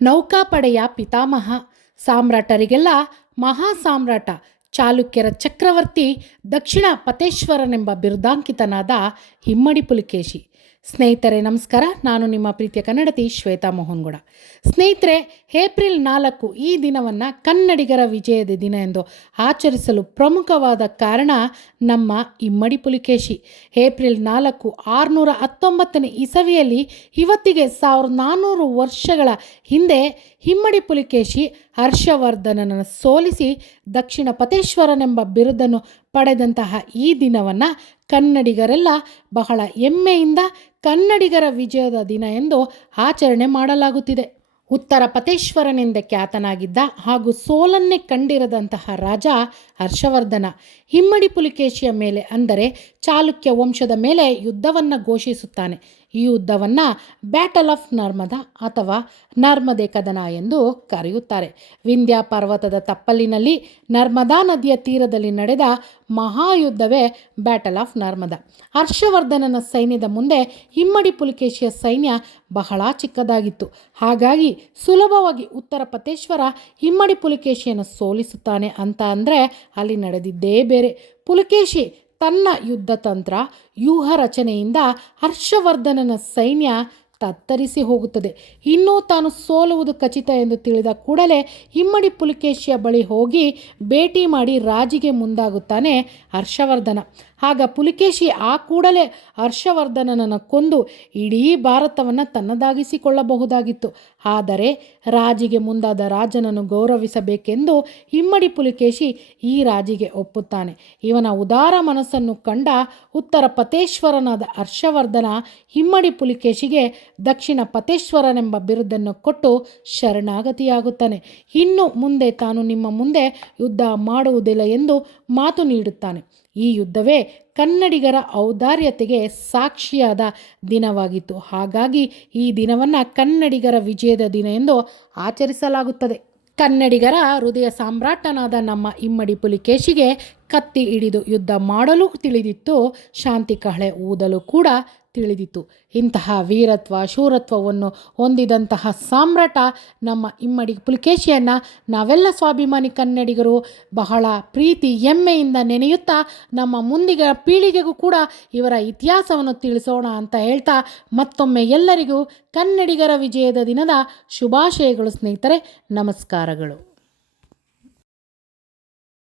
ನೌಕಾಪಡೆಯ ಪಿತಾಮಹ, ಸಾಮ್ರಾಟರಿಗೆಲ್ಲ ಮಹಾ ಸಾಮ್ರಾಟ, ಚಾಲುಕ್ಯರ ಚಕ್ರವರ್ತಿ, ದಕ್ಷಿಣ ಪತೇಶ್ವರನೆಂಬ ಬಿರುದಾಂಕಿತನಾದ ಇಮ್ಮಡಿ ಪುಲಿಕೇಶಿ. ಸ್ನೇಹಿತರೆ ನಮಸ್ಕಾರ, ನಾನು ನಿಮ್ಮ ಪ್ರೀತಿಯ ಕನ್ನಡತಿ ಶ್ವೇತಾ ಮೋಹನ್ಗೌಡ. ಸ್ನೇಹಿತರೆ, ಏಪ್ರಿಲ್ 4 ಈ ದಿನವನ್ನು ಕನ್ನಡಿಗರ ವಿಜಯದ ದಿನ ಎಂದು ಆಚರಿಸಲು ಪ್ರಮುಖವಾದ ಕಾರಣ ನಮ್ಮ ಇಮ್ಮಡಿ ಪುಲಿಕೇಶಿ. ಏಪ್ರಿಲ್ 4 619 ಇಸವಿಯಲ್ಲಿ ಇವತ್ತಿಗೆ 1400 ವರ್ಷಗಳ ಹಿಂದೆ ಇಮ್ಮಡಿ ಪುಲಿಕೇಶಿ ಹರ್ಷವರ್ಧನನನ್ನು ಸೋಲಿಸಿ ದಕ್ಷಿಣ ಪತೇಶ್ವರನೆಂಬ ಬಿರುದನ್ನು ಪಡೆದಂತಹ ಈ ದಿನವನ್ನು ಕನ್ನಡಿಗರೆಲ್ಲ ಬಹಳ ಹೆಮ್ಮೆಯಿಂದ ಕನ್ನಡಿಗರ ವಿಜಯದ ದಿನ ಎಂದು ಆಚರಣೆ ಮಾಡಲಾಗುತ್ತಿದೆ. ಉತ್ತರ ಪತೇಶ್ವರನೆಂದೇ ಖ್ಯಾತನಾಗಿದ್ದ ಹಾಗೂ ಸೋಲನ್ನೇ ಕಂಡಿರದಂತಹ ರಾಜ ಹರ್ಷವರ್ಧನ ಇಮ್ಮಡಿ ಪುಲಿಕೇಶಿಯ ಮೇಲೆ, ಅಂದರೆ ಚಾಲುಕ್ಯ ವಂಶದ ಮೇಲೆ ಯುದ್ಧವನ್ನು ಘೋಷಿಸುತ್ತಾನೆ. ಈ ಯುದ್ಧವನ್ನು ಬ್ಯಾಟಲ್ ಆಫ್ ನರ್ಮದಾ ಅಥವಾ ನರ್ಮದೆ ಕದನ ಎಂದು ಕರೆಯುತ್ತಾರೆ. ವಿಂಧ್ಯ ಪರ್ವತದ ತಪ್ಪಲಿನಲ್ಲಿ ನರ್ಮದಾ ನದಿಯ ತೀರದಲ್ಲಿ ನಡೆದ ಮಹಾಯುದ್ಧವೇ ಬ್ಯಾಟಲ್ ಆಫ್ ನರ್ಮದಾ. ಹರ್ಷವರ್ಧನನ ಸೈನ್ಯದ ಮುಂದೆ ಇಮ್ಮಡಿ ಪುಲಿಕೇಶಿಯ ಸೈನ್ಯ ಬಹಳ ಚಿಕ್ಕದಾಗಿತ್ತು. ಹಾಗಾಗಿ ಸುಲಭವಾಗಿ ಉತ್ತರ ಪತೇಶ್ವರ ಇಮ್ಮಡಿ ಪುಲಿಕೇಶಿಯನ್ನು ಸೋಲಿಸುತ್ತಾನೆ ಅಂತ ಅಂದರೆ ಅಲ್ಲಿ ನಡೆದಿದ್ದೇ ಬೇರೆ. ಪುಲಿಕೇಶಿ ತನ್ನ ಯುದ್ಧತಂತ್ರ ವ್ಯೂಹ ರಚನೆಯಿಂದ ಹರ್ಷವರ್ಧನನ ಸೈನ್ಯ ತತ್ತರಿಸಿ ಹೋಗುತ್ತದೆ. ಇನ್ನೂ ತಾನು ಸೋಲುವುದು ಖಚಿತ ಎಂದು ತಿಳಿದ ಕೂಡಲೇ ಇಮ್ಮಡಿ ಪುಲಿಕೇಶಿಯ ಬಳಿ ಹೋಗಿ ಭೇಟಿ ಮಾಡಿ ರಾಜಿಗೆ ಮುಂದಾಗುತ್ತಾನೆ ಹರ್ಷವರ್ಧನ. ಆಗ ಪುಲಿಕೇಶಿ ಆ ಕೂಡಲೇ ಹರ್ಷವರ್ಧನನನ್ನು ಕೊಂದು ಇಡೀ ಭಾರತವನ್ನು ತನ್ನದಾಗಿಸಿಕೊಳ್ಳಬಹುದಾಗಿತ್ತು. ಆದರೆ ರಾಜಿಗೆ ಮುಂದಾದ ರಾಜನನ್ನು ಗೌರವಿಸಬೇಕೆಂದು ಇಮ್ಮಡಿ ಪುಲಿಕೇಶಿ ಈ ರಾಜಿಗೆ ಒಪ್ಪುತ್ತಾನೆ. ಇವನ ಉದಾರ ಮನಸ್ಸನ್ನು ಕಂಡ ಉತ್ತರ ಪತೇಶ್ವರನಾದ ಹರ್ಷವರ್ಧನ ಇಮ್ಮಡಿ ಪುಲಿಕೇಶಿಗೆ ದಕ್ಷಿಣ ಪತೇಶ್ವರನೆಂಬ ಬಿರುದನ್ನು ಕೊಟ್ಟು ಶರಣಾಗತಿಯಾಗುತ್ತಾನೆ. ಇನ್ನು ಮುಂದೆ ತಾನು ನಿಮ್ಮ ಮುಂದೆ ಯುದ್ಧ ಮಾಡುವುದಿಲ್ಲ ಎಂದು ಮಾತು ನೀಡುತ್ತಾನೆ. ಈ ಯುದ್ಧವೇ ಕನ್ನಡಿಗರ ಔದಾರ್ಯತೆಗೆ ಸಾಕ್ಷಿಯಾದ ದಿನವಾಗಿತ್ತು. ಹಾಗಾಗಿ ಈ ದಿನವನ್ನು ಕನ್ನಡಿಗರ ವಿಜಯದ ದಿನ ಎಂದು ಆಚರಿಸಲಾಗುತ್ತದೆ. ಕನ್ನಡಿಗರ ಹೃದಯ ಸಾಮ್ರಾಟನಾದ ನಮ್ಮ ಇಮ್ಮಡಿ ಪುಲಿಕೇಶಿಗೆ ಕತ್ತಿ ಹಿಡಿದು ಯುದ್ಧ ಮಾಡಲು ತಿಳಿದಿತ್ತು, ಶಾಂತಿ ಕಹಳೆ ಊದಲು ಕೂಡ ತಿಳಿದಿತ್ತು. ಇಂತಹ ವೀರತ್ವ ಶೂರತ್ವವನ್ನು ಹೊಂದಿದಂತಹ ಸಾಮ್ರಾಟ ನಮ್ಮ ಇಮ್ಮಡಿ ಪುಲಿಕೇಶಿಯನ್ನು ನಾವೆಲ್ಲ ಸ್ವಾಭಿಮಾನಿ ಕನ್ನಡಿಗರು ಬಹಳ ಪ್ರೀತಿ ಹೆಮ್ಮೆಯಿಂದ ನೆನೆಯುತ್ತಾ ನಮ್ಮ ಮುಂದಿನ ಪೀಳಿಗೆಗೂ ಕೂಡ ಇವರ ಇತಿಹಾಸವನ್ನು ತಿಳಿಸೋಣ ಅಂತ ಹೇಳ್ತಾ ಮತ್ತೊಮ್ಮೆ ಎಲ್ಲರಿಗೂ ಕನ್ನಡಿಗರ ವಿಜಯದ ದಿನದ ಶುಭಾಶಯಗಳು ಸ್ನೇಹಿತರೆ. ನಮಸ್ಕಾರಗಳು.